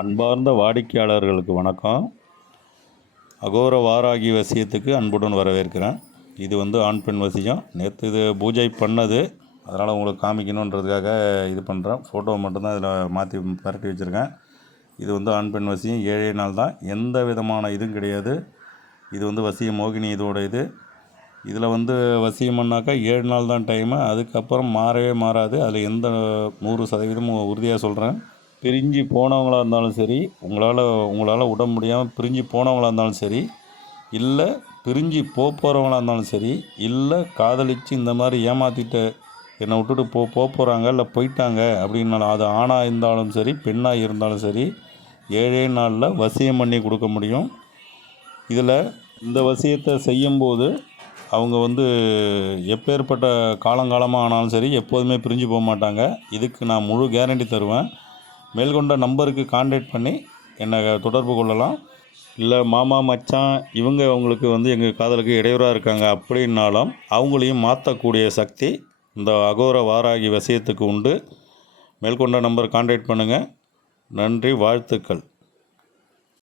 அன்பார்ந்த வாடிக்கையாளர்களுக்கு வணக்கம். அகோர வாராகி வசியத்துக்கு அன்புடன் வரவேற்கிறேன். இது ஆண் பெண் வசியம். நேற்று இது பூஜை பண்ணது, அதனால் உங்களுக்கு காமிக்கணுன்றதுக்காக இது பண்ணுறேன். ஃபோட்டோ மட்டும்தான் இதில் மாற்றி பரட்டி வச்சுருக்கேன். இது ஆண் பெண் வசியம் 7 நாள் தான், எந்த விதமான இதுவும் கிடையாது. இது வசிய மோகினி இதோட இதில் வசியம் பண்ணாக்கா 7 நாள் தான் டைமு. அதுக்கப்புறம் மாறவே மாறாது. அதில் எந்த 100% உறுதியாக சொல்கிறேன். பிரிஞ்சு போனவங்களாக இருந்தாலும் சரி, உங்களால் விட முடியாமல் பிரிஞ்சு போனவங்களாக இருந்தாலும் சரி, இல்லை பிரிஞ்சு போகிறவங்களாக இருந்தாலும் சரி, இல்லை காதலித்து இந்த மாதிரி ஏமாற்றிட்டு என்னை விட்டுட்டு போகிறாங்க இல்லை போயிட்டாங்க அப்படின்னாலும், அது ஆணாக இருந்தாலும் சரி பெண்ணாக இருந்தாலும் சரி 7 நாளில் வசியம் பண்ணி கொடுக்க முடியும். இதில் இந்த வசியத்தை செய்யும்போது அவங்க எப்பேற்பட்ட காலங்காலமாக ஆனாலும் சரி எப்போதுமே பிரிஞ்சு போக மாட்டாங்க. இதுக்கு நான் முழு கேரண்டி தருவேன். மேல்கொண்ட நம்பருக்கு கான்டாக்ட் பண்ணி என்னை தொடர்பு கொள்ளலாம். இல்லை மாமா மச்சான் இவங்க அவங்களுக்கு எங்கள் காதலுக்கு இடையூறாக இருக்காங்க அப்படின்னாலும் அவங்களையும் மாற்றக்கூடிய சக்தி இந்த அகோர வாராகி வசியத்துக்கு உண்டு. மேல்கொண்ட நம்பர் கான்டாக்ட் பண்ணுங்கள். நன்றி, வாழ்த்துக்கள்.